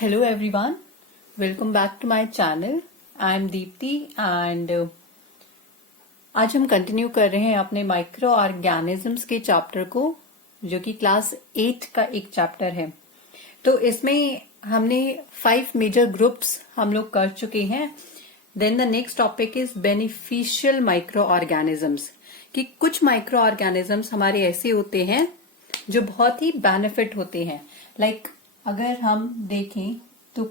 Hello everyone, welcome back to my channel. I am Deepti and आज हम continue कर रहे हैं अपने माइक्रो ऑर्गेनिजम्स के चैप्टर को, जो कि क्लास 8 का एक चैप्टर है. तो इसमें हमने 5 मेजर ग्रुप्स हम लोग कर चुके हैं. Then the next topic is beneficial micro organisms, कि कुछ माइक्रो ऑर्गेनिजम्स हमारे ऐसे होते हैं जो बहुत ही बेनिफिट होते हैं. लाइक अगर हम देखें तो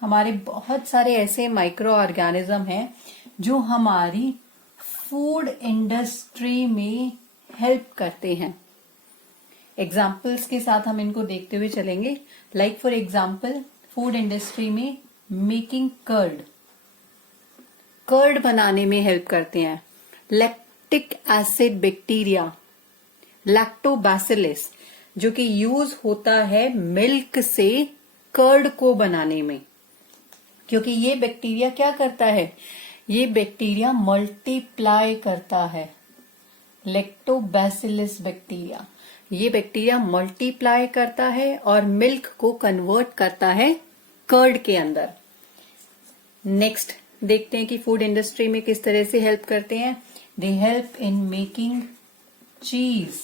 हमारे बहुत सारे ऐसे माइक्रो ऑर्गेनिज्म हैं जो हमारी फूड इंडस्ट्री में हेल्प करते हैं. एग्जाम्पल्स के साथ हम इनको देखते हुए चलेंगे. Like for example, food industry में मेकिंग कर्ड बनाने में हेल्प करते हैं. लैक्टिक एसिड बैक्टीरिया, लैक्टोबैसिलस, जो कि यूज होता है मिल्क से कर्ड को बनाने में. क्योंकि ये बैक्टीरिया क्या करता है, ये बैक्टीरिया मल्टीप्लाई करता है. लैक्टोबैसिलस बैक्टीरिया, ये बैक्टीरिया मल्टीप्लाई करता है और मिल्क को कन्वर्ट करता है कर्ड के अंदर. नेक्स्ट देखते हैं कि फूड इंडस्ट्री में किस तरह से हेल्प करते हैं. दे हेल्प इन मेकिंग चीज.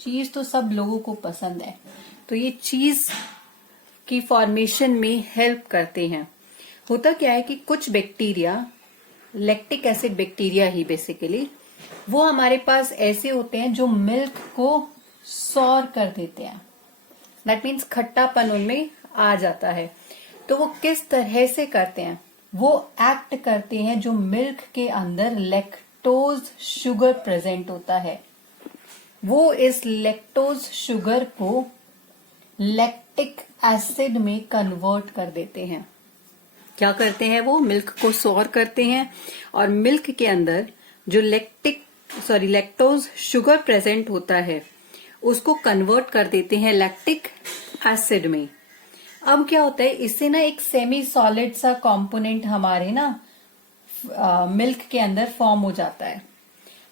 चीज तो सब लोगों को पसंद है, तो ये चीज की फॉर्मेशन में हेल्प करते हैं. होता क्या है कि कुछ बैक्टीरिया, लैक्टिक एसिड बैक्टीरिया ही बेसिकली, वो हमारे पास ऐसे होते हैं जो मिल्क को सॉर कर देते हैं. दैट मीन्स खट्टापन उनमें आ जाता है. तो वो किस तरह से करते हैं, वो एक्ट करते हैं जो मिल्क के अंदर लैक्टोज शुगर प्रेजेंट होता है, वो इस लैक्टोज शुगर को लैक्टिक एसिड में कन्वर्ट कर देते हैं. क्या करते हैं, वो मिल्क को सॉर करते हैं और मिल्क के अंदर जो लैक्टोज शुगर प्रेजेंट होता है उसको कन्वर्ट कर देते हैं लैक्टिक एसिड में. अब क्या होता है, इससे ना एक सेमी सॉलिड सा कंपोनेंट हमारे ना मिल्क के अंदर फॉर्म हो जाता है.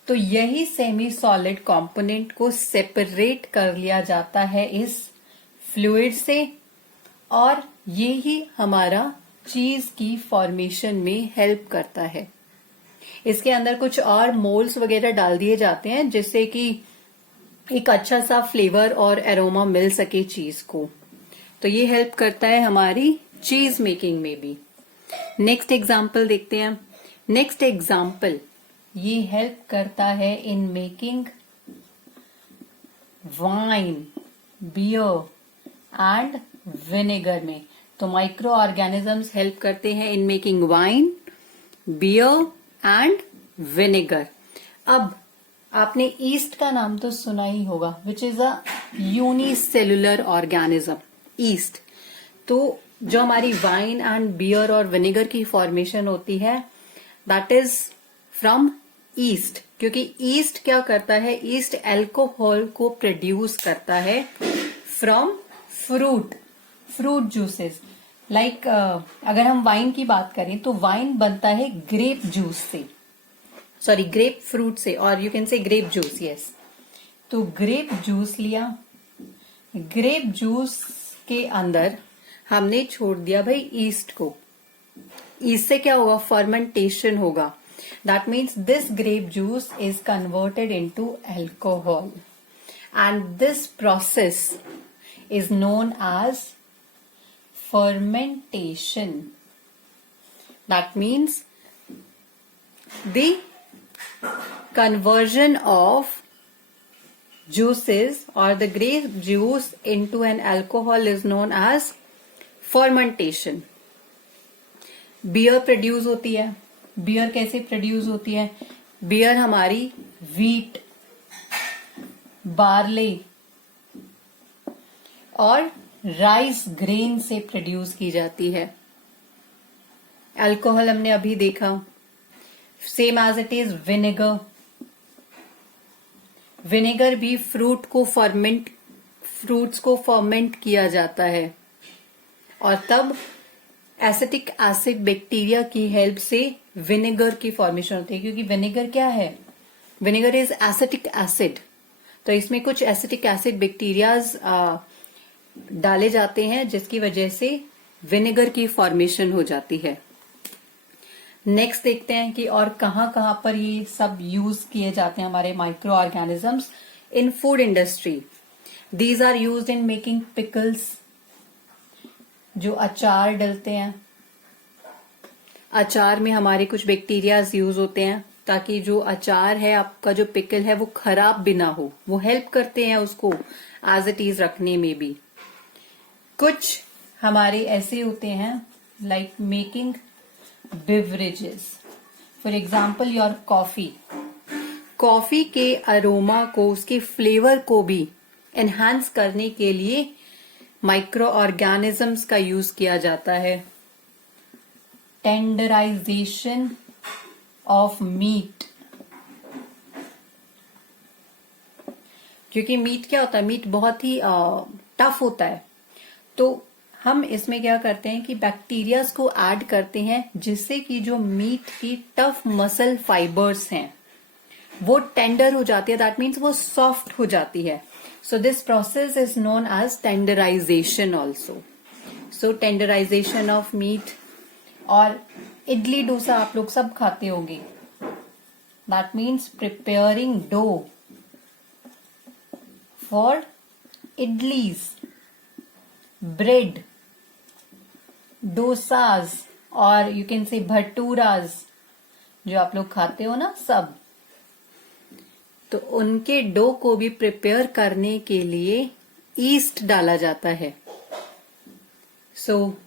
तो यही सेमी सॉलिड कंपोनेंट को सेपरेट कर लिया जाता है इस फ्लूइड से, और ये ही हमारा चीज की फॉर्मेशन में हेल्प करता है. इसके अंदर कुछ और मोल्स वगैरह डाल दिए जाते हैं जिससे कि एक अच्छा सा फ्लेवर और एरोमा मिल सके चीज को. तो ये हेल्प करता है हमारी चीज मेकिंग में भी. नेक्स्ट एग्जाम्पल देखते हैं. नेक्स्ट एग्जाम्पल, ये हेल्प करता है in making wine, beer and vinegar में. तो माइक्रो ऑर्गेनिजम्स हेल्प करते हैं in making wine, beer and vinegar. अब आपने ईस्ट का नाम तो सुना ही होगा, which is a unicellular organism. Yeast, तो जो हमारी वाइन एंड बियर और विनेगर की फॉर्मेशन होती है, दैट इज फ्रॉम ईस्ट. क्योंकि ईस्ट क्या करता है, ईस्ट एल्कोहल को प्रोड्यूस करता है फ्रॉम फ्रूट जूसेस. लाइक अगर हम वाइन की बात करें तो वाइन बनता है ग्रेप जूस से, सॉरी ग्रेप फ्रूट से, और यू कैन से ग्रेप जूस. यस, तो ग्रेप जूस लिया, ग्रेप जूस के अंदर हमने छोड़ दिया भाई ईस्ट को. ईस्ट से क्या होगा, फर्मेंटेशन होगा. That means this grape juice is converted into alcohol, and this process is known as fermentation. That means the conversion of juices or the grape juice into an alcohol is known as fermentation. Beer produce होती है. Beer कैसे produce होती है, beer हमारी wheat, barley और rice grain से produce की जाती है. अल्कोहल हमने अभी देखा. Same as it is vinegar. Vinegar भी फ्रूट्स को फर्मेंट किया जाता है, और तब एसिटिक एसिड बैक्टीरिया की हेल्प से विनेगर की फॉर्मेशन होती है. क्योंकि विनेगर क्या है, विनेगर इज एसिटिक एसिड. तो इसमें कुछ एसिटिक एसिड बैक्टीरियाज डाले जाते हैं जिसकी वजह से विनेगर की फॉर्मेशन हो जाती है। नेक्स्ट देखते हैं कि और कहाँ कहाँ पर ये सब यूज किए जाते हैं हमारे micro organisms in food industry. These are used in making pickles, जो अचार डलते हैं, अचार में हमारे कुछ बैक्टीरियाज यूज होते हैं ताकि जो अचार है आपका, जो पिकल है, वो खराब भी ना हो, वो हेल्प करते हैं उसको एज इट इज रखने में भी। कुछ हमारे ऐसे होते हैं like making beverages, for example your coffee. Coffee के अरोमा को, उसके फ्लेवर को भी एनहांस करने के लिए माइक्रो ऑर्गेनिजम्स का यूज किया जाता है। टेंडराइजेशन ऑफ मीट, क्योंकि मीट क्या होता है, मीट बहुत ही टफ होता है, तो हम इसमें क्या करते हैं कि बैक्टीरियाज को ऐड करते हैं जिससे कि जो मीट की टफ मसल फाइबर्स हैं वो टेंडर हो जाती है, दैट मीन्स वो सॉफ्ट हो जाती है। So this process is known as tenderization also. So tenderization of meat. और इडली डोसा आप लोग सब खाते होंगे, that means preparing dough for idlis, bread, dosas, और यू कैन से भटूराज, जो आप लोग खाते हो ना सब, तो उनके डो को भी प्रिपेयर करने के लिए ईस्ट डाला जाता है। So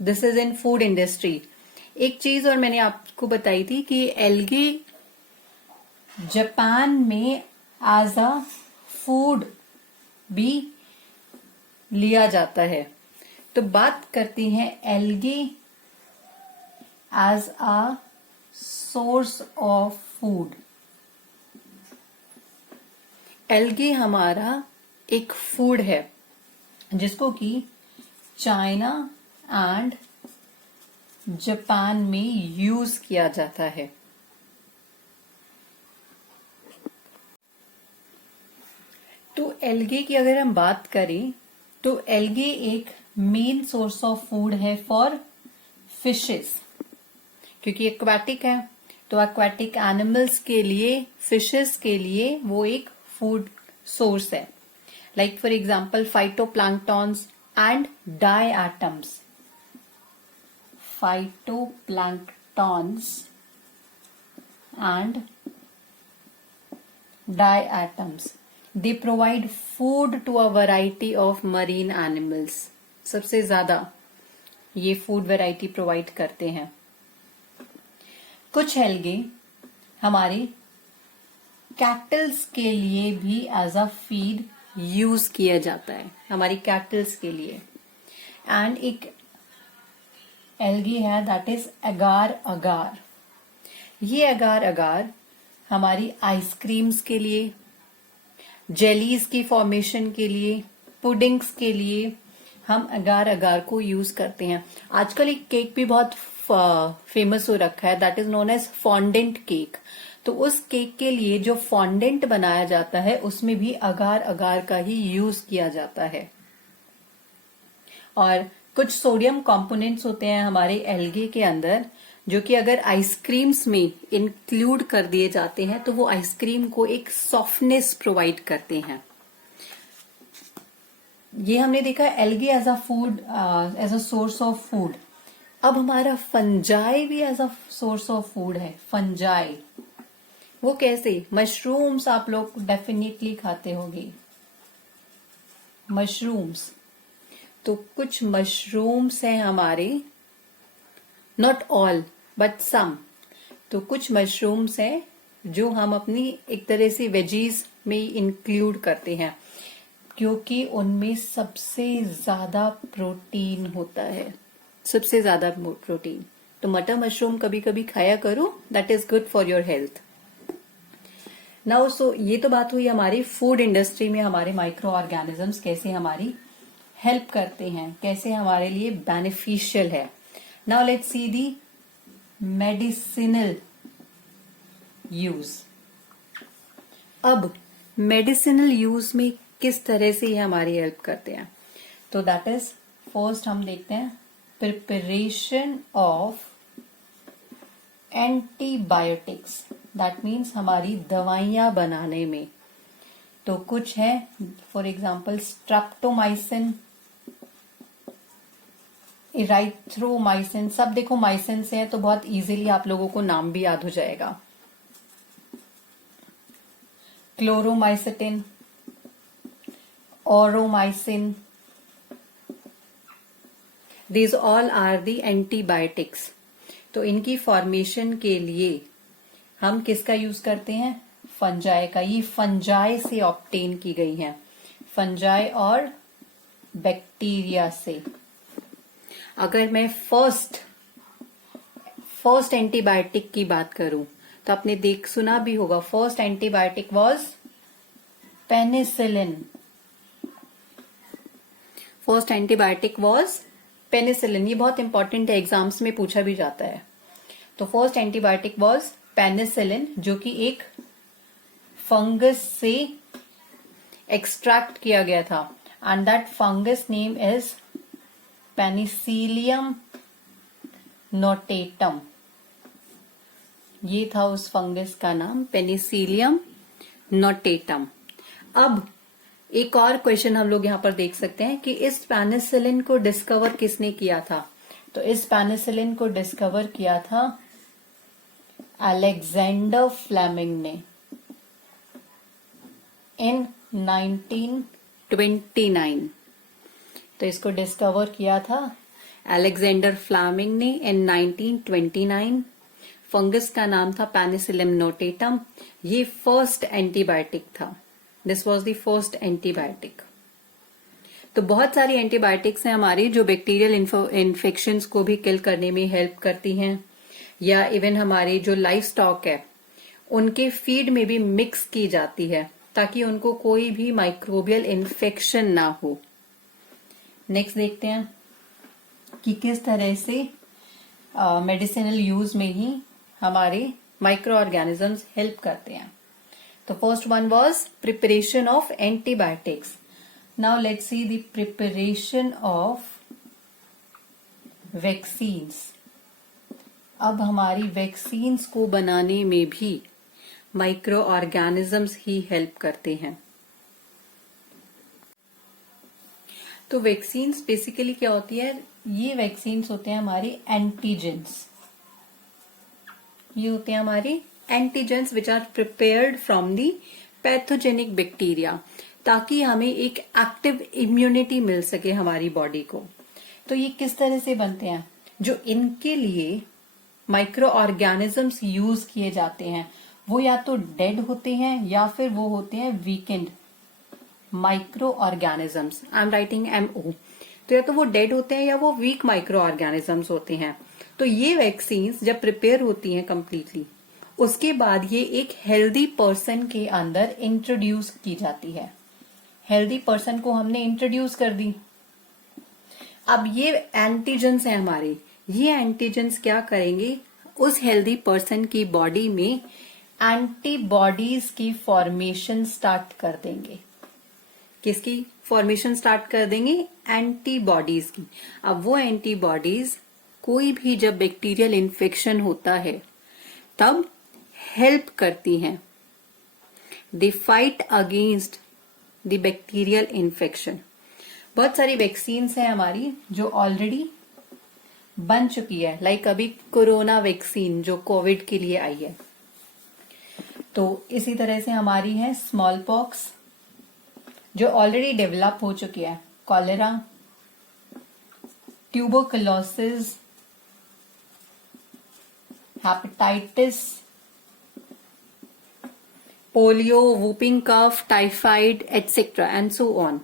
this is in food industry. एक चीज और मैंने आपको बताई थी कि एल्गे जापान में एज अ फूड भी लिया जाता है। तो बात करते हैं algae as a source of food. Algae हमारा एक फूड है जिसको कि चाइना एंड जापान में यूज किया जाता है। तो एल्गे की अगर हम बात करें तो एल्गे एक मेन सोर्स ऑफ फूड है फॉर फिशेस, क्योंकि एक्वाटिक है, तो एक्वाटिक एनिमल्स के लिए, फिशेस के लिए वो एक फूड सोर्स है। Like for example phytoplanktons and diatoms. Phytoplanktons and diatoms. They provide food to a variety of marine animals. सबसे ज्यादा ये फूड वैरायटी प्रोवाइड करते हैं। कुछ एल्गे हमारे कैटल्स के लिए भी एज अ फीड यूज किया जाता है, हमारी कैटल्स के लिए। एंड एक एल्गी है दैट इज अगार अगार। ये अगार अगार हमारी आइसक्रीम्स के लिए, जेलीज की फॉर्मेशन के लिए, पुडिंग्स के लिए हम अगार अगार को यूज करते हैं। आजकल एक केक भी बहुत फेमस हो रखा है, that is known as fondant cake. तो उस केक के लिए जो फॉन्डेंट बनाया जाता है उसमें भी अगार अगार का ही यूज किया जाता है। और कुछ सोडियम कंपोनेंट्स होते हैं हमारे एल्गे के अंदर जो कि अगर आइसक्रीम्स में इंक्लूड कर दिए जाते हैं तो वो आइसक्रीम को एक सॉफ्टनेस प्रोवाइड करते हैं। ये हमने देखा algae as a food, as a source of food. अब हमारा फंजाई भी as a source of food है। फंजाई वो कैसे? मशरूम्स आप लोग डेफिनेटली खाते होंगे, मशरूम्स। तो कुछ मशरूम्स हैं हमारे, नॉट ऑल बट सम। तो कुछ मशरूम्स हैं जो हम अपनी एक तरह से वेजीज में इंक्लूड करते हैं क्योंकि उनमें सबसे ज्यादा प्रोटीन होता है, सबसे ज्यादा प्रोटीन। तो मटर मशरूम कभी कभी खाया करो, that is good for your health. Now so ये तो बात हुई हमारी फूड इंडस्ट्री में हमारे माइक्रो ऑर्गेनिजम्स कैसे हमारी हेल्प करते हैं, कैसे हमारे लिए बेनिफिशियल है। Now let's see the medicinal use. अब मेडिसिनल यूज में किस तरह से ये हमारी हेल्प करते हैं, तो दैट इज फर्स्ट हम देखते हैं preparation of antibiotics, that means हमारी दवाइयां बनाने में। तो कुछ है, फॉर एग्जाम्पल स्ट्रेप्टोमाइसिन, इराइथ्रोमाइसिन, सब देखो माइसिन से है तो बहुत इजीली आप लोगों को नाम भी याद हो जाएगा। Chloromycetin, aureomycin, these all are the antibiotics। तो इनकी फॉर्मेशन के लिए हम किसका यूज करते हैं? फंजाई का। ये फंजाई से ऑब्टेन की गई हैं, फंजाई और बैक्टीरिया से। अगर मैं फर्स्ट एंटीबायोटिक की बात करूं तो आपने सुना भी होगा, first antibiotic was penicillin. First antibiotic was penicillin. ये बहुत इंपॉर्टेंट है, एग्जाम्स में पूछा भी जाता है। तो फर्स्ट एंटीबायोटिक वाज पेनिसिलिन, जो कि एक फंगस से एक्सट्रैक्ट किया गया था, and that fungus name is Penicillium notatum. ये था उस फंगस का नाम, पेनिसिलियम नोटेटम। अब एक और क्वेश्चन हम लोग यहां पर देख सकते हैं कि इस पेनिसिलिन को डिस्कवर किसने किया था? तो इस पेनिसिलिन को डिस्कवर किया था अलेक्जेंडर फ्लेमिंग ने इन 1929। तो इसको डिस्कवर किया था अलेक्जेंडर फ्लेमिंग ने इन 1929। फंगस का नाम था पेनिसिलियम नोटेटम। ये फर्स्ट एंटीबायोटिक था। This was the first antibiotic. तो बहुत सारी एंटीबायोटिक्स हैं हमारी जो बैक्टीरियल इन्फेक्शंस को भी किल करने में हेल्प करती हैं, या इवन हमारी जो लाइफ स्टॉक है उनके फीड में भी मिक्स की जाती है ताकि उनको कोई भी माइक्रोबियल इन्फेक्शन ना हो। नेक्स्ट देखते हैं कि किस तरह से मेडिसिनल यूज में ही हमारे माइक्रो ऑर्गेनिजम्स हेल्प करते हैं। तो first one was preparation of antibiotics. Now let's see the preparation of vaccines. अब हमारी वैक्सीन्स को बनाने में भी माइक्रो ऑर्गेनिजम्स ही हेल्प करते हैं। तो वैक्सीन्स बेसिकली क्या होती है? ये वैक्सीन्स होते हैं हमारे एंटीजेंस। ये होते हैं हमारे antigens which are prepared from the pathogenic bacteria, ताकि हमें एक एक्टिव इम्यूनिटी मिल सके हमारी बॉडी को। तो ये किस तरह से बनते हैं? जो इनके लिए माइक्रो ऑर्गेनिजम्स यूज किए जाते हैं वो या तो डेड होते हैं या फिर वो होते हैं weekend micro organisms. I am writing MO। तो या तो वो डेड होते हैं या वो वीक माइक्रो ऑर्गेनिजम्स होते हैं। तो ये वैक्सीन्स जब प्रिपेयर होती हैं कंप्लीटली, उसके बाद ये एक हेल्दी पर्सन के अंदर इंट्रोड्यूस की जाती है। हेल्दी पर्सन को हमने इंट्रोड्यूस कर दी। अब ये एंटीजेंस हैं हमारे, ये एंटीजेंस क्या करेंगे? उस हेल्दी पर्सन की बॉडी में एंटीबॉडीज की फॉर्मेशन स्टार्ट कर देंगे। किसकी फॉर्मेशन स्टार्ट कर देंगे? एंटीबॉडीज की। अब वो एंटीबॉडीज कोई भी जब बैक्टीरियल इन्फेक्शन होता है तब हेल्प करती हैं। They fight against the bacterial infection. बहुत सारी वैक्सीन्स हैं हमारी जो ऑलरेडी बन चुकी है, लाइक अभी कोरोना वैक्सीन जो कोविड के लिए आई है। तो इसी तरह से हमारी है स्मॉल पॉक्स जो ऑलरेडी डेवलप हो चुकी है, cholera, tuberculosis, hepatitis, polio, whooping cough, typhoid etcetera and so on.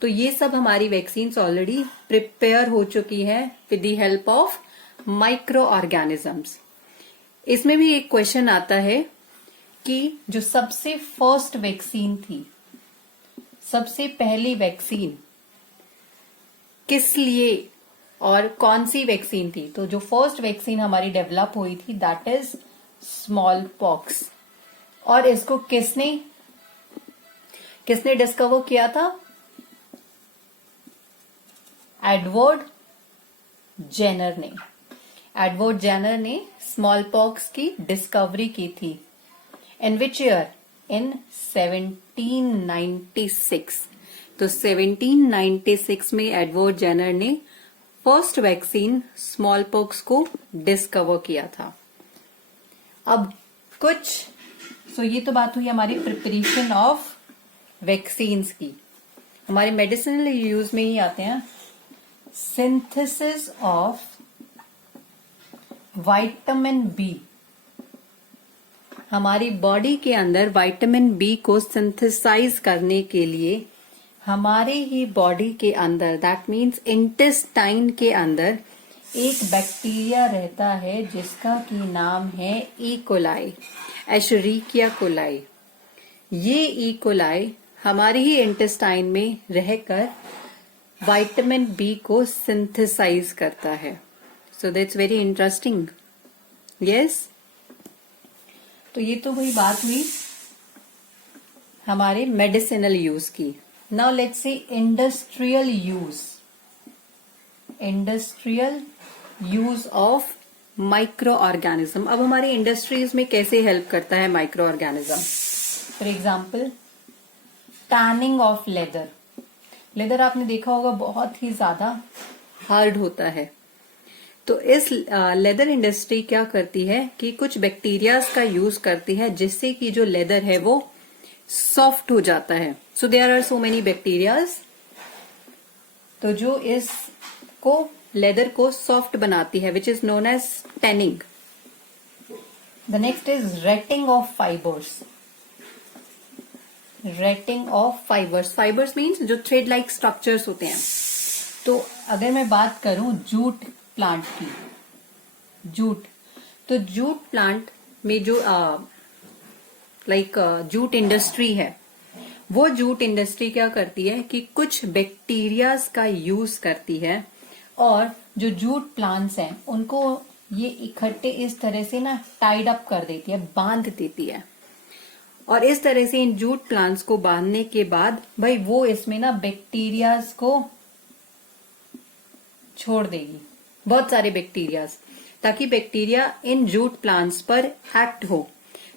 तो ये सब हमारी वैक्सीन्स ऑलरेडी प्रिपेयर हो चुकी है with the help of micro organisms. इसमें भी एक क्वेश्चन आता है कि जो सबसे फर्स्ट वैक्सीन थी, सबसे पहली वैक्सीन किस लिए और कौन सी वैक्सीन थी? तो जो फर्स्ट वैक्सीन हमारी डेवलप हुई थी दैट इज स्मॉल पॉक्स। और इसको किसने डिस्कवर किया था? एडवर्ड जेनर ने। एडवर्ड जेनर ने स्मॉल पॉक्स की डिस्कवरी की थी। इन विच ईयर? इन 1796। तो 1796 में एडवर्ड जेनर ने फर्स्ट वैक्सीन स्मॉल पॉक्स को डिस्कवर किया था। अब ये तो बात हुई हमारी प्रिपरेशन ऑफ वैक्सीन्स की। हमारे मेडिसिनल यूज में ही आते हैं सिंथेसिस ऑफ विटामिन बी। हमारी बॉडी के अंदर विटामिन बी को सिंथेसाइज करने के लिए हमारे ही बॉडी के अंदर, दैट मीन्स इंटेस्टाइन के अंदर, एक बैक्टीरिया रहता है जिसका की नाम है ई कोलाई, एशेरिकिया कोलाई। ये ई कोलाई हमारे ही इंटेस्टाइन में रहकर विटामिन बी को सिंथेसाइज करता है। So that's very interesting. Yes, तो ये तो वही बात हुई हमारे मेडिसिनल यूज की। Now let's see industrial use. Industrial use of micro organism. अब हमारे इंडस्ट्रीज में कैसे हेल्प करता है micro organism? For example tanning of leather. Leather आपने देखा होगा बहुत ही ज्यादा हार्ड होता है। तो इस लेदर इंडस्ट्री क्या करती है कि कुछ बैक्टीरियाज का यूज करती है जिससे कि जो लेदर है वो सॉफ्ट हो जाता है। So there are so many bacterias तो जो इसको लेदर को सॉफ्ट बनाती है, which is known as tanning. The next is retting of fibres. Retting of fibres. Fibres means जो थ्रेड लाइक स्ट्रक्चर्स होते हैं। तो अगर मैं बात करूं जूट प्लांट की, तो जूट प्लांट में जो जूट इंडस्ट्री है, वो जूट इंडस्ट्री क्या करती है कि कुछ बैक्टीरियाज का यूज करती है और जो जूट प्लांट्स हैं उनको ये इकट्ठे इस तरह से ना टाइड अप कर देती है, बांध देती है। और इस तरह से इन जूट प्लांट्स को बांधने के बाद भाई वो इसमें ना बैक्टीरियाज को छोड़ देगी, बहुत सारे बैक्टीरियाज, ताकि बैक्टीरिया इन जूट प्लांट्स पर एक्ट हो।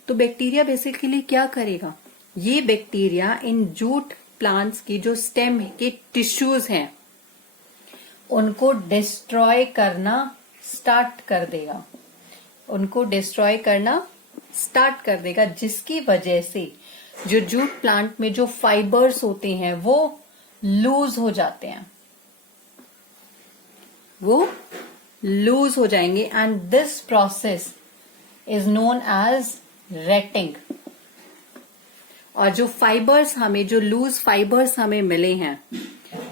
तो बैक्टीरिया बेसिकली क्या करेगा? ये बैक्टीरिया इन जूट प्लांट्स की जो स्टेम के टिश्यूज हैं उनको डिस्ट्रॉय करना स्टार्ट कर देगा, जिसकी वजह से जो जूट प्लांट में जो फाइबर्स होते हैं वो लूज हो जाते हैं, and this process is known as retting. और जो लूज फाइबर्स हमें मिले हैं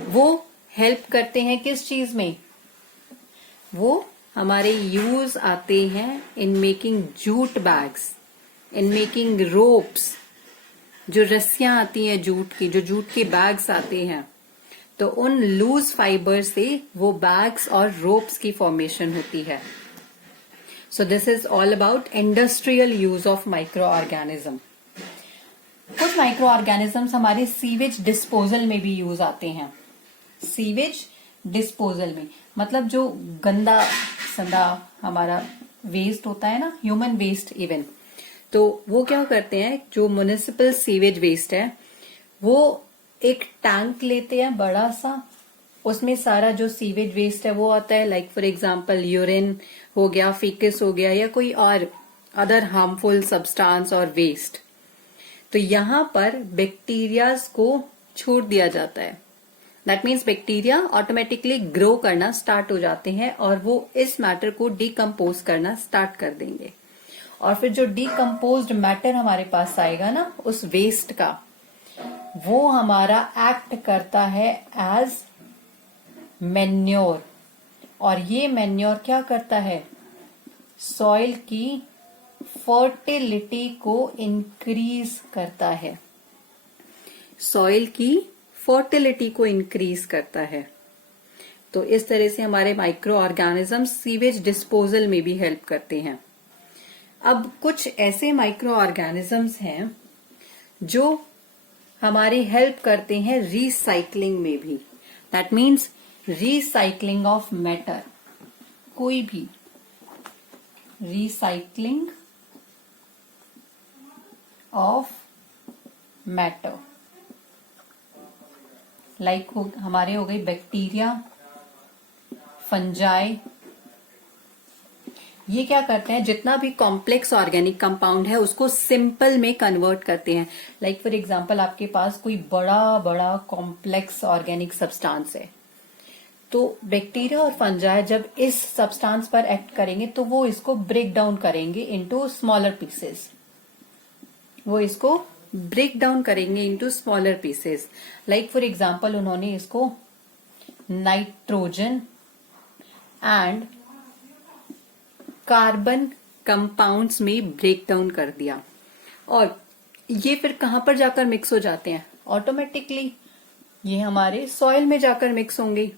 वो हेल्प करते हैं किस चीज में? वो हमारे यूज आते हैं in making jute bags, in making ropes. जो रस्सियां आती हैं जूट की, जो जूट के बैग्स आते हैं, तो उन लूज फाइबर से वो बैग्स और रोप्स की फॉर्मेशन होती है। So this is all about industrial use of micro organism. कुछ माइक्रो ऑर्गेनिजम्स हमारे सीवेज डिस्पोजल में भी यूज आते हैं। सीवेज डिस्पोजल में मतलब जो गंदा संदा हमारा वेस्ट होता है ना, ह्यूमन वेस्ट इवन, तो वो क्या करते हैं, जो म्युनिसिपल सीवेज वेस्ट है वो एक टैंक लेते हैं बड़ा सा, उसमें सारा जो सीवेज वेस्ट है वो आता है, लाइक फॉर एग्जांपल यूरिन हो गया, फीकस हो गया, या कोई और अदर हार्मफुल सब्सटेंस और वेस्ट। तो यहां पर बैक्टीरियाज को छोड़ दिया जाता है। That means bacteria automatically grow करना स्टार्ट हो जाते हैं और वो इस मैटर को डिकम्पोज करना स्टार्ट कर देंगे। और फिर जो डिकम्पोज्ड मैटर हमारे पास आएगा ना उस वेस्ट का, वो हमारा एक्ट करता है एज मैन्योर। और ये मैन्योर क्या करता है? सॉइल की फर्टिलिटी को इंक्रीज करता है, सॉइल की फर्टिलिटी को इंक्रीज करता है। तो इस तरह से हमारे माइक्रो ऑर्गेनिज्म सीवेज डिस्पोजल में भी हेल्प करते हैं। अब कुछ ऐसे माइक्रो ऑर्गेनिजम्स हैं जो हमारी हेल्प करते हैं रिसाइकलिंग में भी। That means recycling of matter. कोई भी रिसाइकलिंग ऑफ मैटर, लाइक हमारे हो गई बैक्टीरिया, फंजाई, ये क्या करते हैं, जितना भी कॉम्प्लेक्स ऑर्गेनिक कंपाउंड है उसको सिंपल में कन्वर्ट करते हैं। लाइक फॉर एग्जांपल आपके पास कोई बड़ा बड़ा कॉम्प्लेक्स ऑर्गेनिक सब्सटेंस है, तो बैक्टीरिया और फंजाई जब इस सब्सटेंस पर एक्ट करेंगे तो वो इसको ब्रेक डाउन करेंगे इनटू स्मॉलर पीसेस, वो इसको ब्रेक डाउन करेंगे into smaller pieces. Like for example उन्होंने इसको नाइट्रोजन एंड कार्बन कंपाउंड्स में ब्रेक डाउन कर दिया, और ये फिर कहां पर जाकर मिक्स हो जाते हैं, ऑटोमेटिकली ये हमारे सॉइल में जाकर मिक्स होंगे।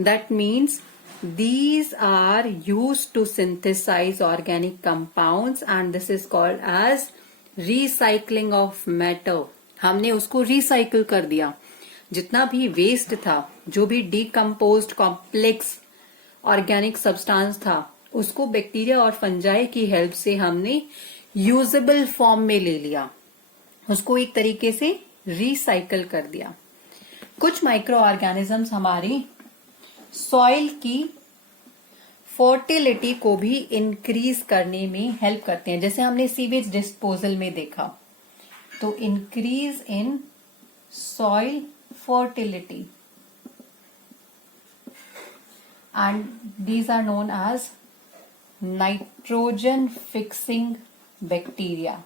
That means these are used to synthesize organic compounds and this is called as recycling of matter। हमने उसको रिसाइकिल कर दिया, जितना भी वेस्ट था, जो भी डिकम्पोज्ड कॉम्प्लेक्स ऑर्गेनिक सब्सटेंस था, उसको बैक्टीरिया और फंजाई की हेल्प से हमने यूजेबल फॉर्म में ले लिया, उसको एक तरीके से रिसाइकिल कर दिया। कुछ माइक्रो ऑर्गेनिजम्स हमारी सॉइल की फर्टिलिटी को भी इंक्रीज करने में हेल्प करते हैं, जैसे हमने सीवेज डिस्पोजल में देखा, तो increase in soil fertility and these are known as nitrogen fixing bacteria.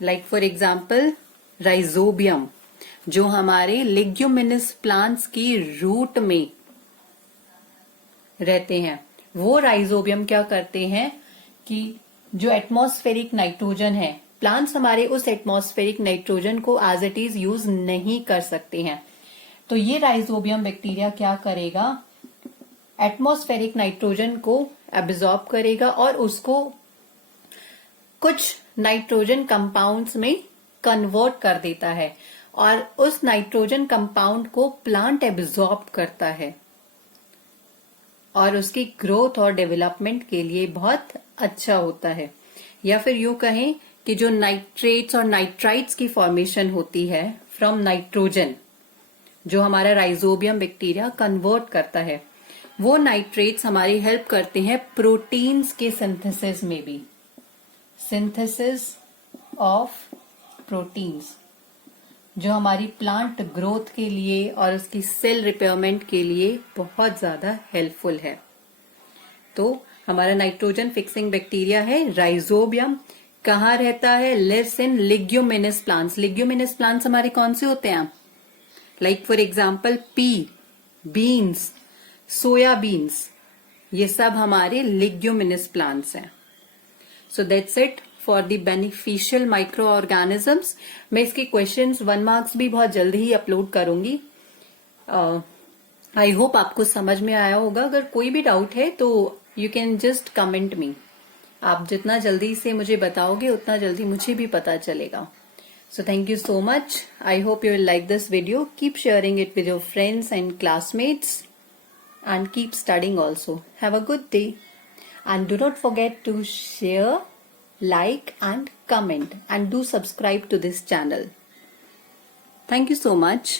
Like for example rhizobium, जो हमारे लेग्यूमिनस प्लांट्स की रूट में रहते हैं, वो राइजोबियम क्या करते हैं कि जो एटमॉस्फेरिक नाइट्रोजन है, प्लांट्स हमारे उस एटमॉस्फेरिक नाइट्रोजन को एज इट इज यूज नहीं कर सकते हैं, तो ये राइजोबियम बैक्टीरिया क्या करेगा, एटमॉस्फेरिक नाइट्रोजन को एब्जॉर्ब करेगा और उसको कुछ नाइट्रोजन कंपाउंड्स में कन्वर्ट कर देता है, और उस नाइट्रोजन कंपाउंड को प्लांट एब्जॉर्ब करता है और उसकी ग्रोथ और डेवलपमेंट के लिए बहुत अच्छा होता है। या फिर यूं कहें कि जो नाइट्रेट्स और नाइट्राइट्स की फॉर्मेशन होती है फ्रॉम नाइट्रोजन, जो हमारा राइजोबियम बैक्टीरिया कन्वर्ट करता है, वो नाइट्रेट्स हमारी हेल्प करते हैं प्रोटीन्स के सिंथेसिस में भी, सिंथेसिस ऑफ प्रोटीन्स, जो हमारी प्लांट ग्रोथ के लिए और उसकी सेल रिपेयरमेंट के लिए बहुत ज्यादा हेल्पफुल है। तो हमारा नाइट्रोजन फिक्सिंग बैक्टीरिया है राइजोबियम, कहाँ रहता है, lives in leguminous plants. Leguminous plants हमारे कौन से होते हैं, like for example pea, beans, soya beans, ये सब हमारे लिग्यूमिनस प्लांट्स हैं। So that's it for the beneficial micro organisms. मैं इसके क्वेश्चंस 1 मार्क्स भी बहुत जल्दी ही अपलोड करूंगी। आई होप आपको समझ में आया होगा। अगर कोई भी डाउट है तो you can just comment me. आप जितना जल्दी से मुझे बताओगे उतना जल्दी मुझे भी पता चलेगा। So thank you so much. I hope you will like this video. Keep sharing it with your friends and classmates and keep studying also. Have a good day. And do not forget to share, like and comment and do subscribe to this channel. Thank you so much.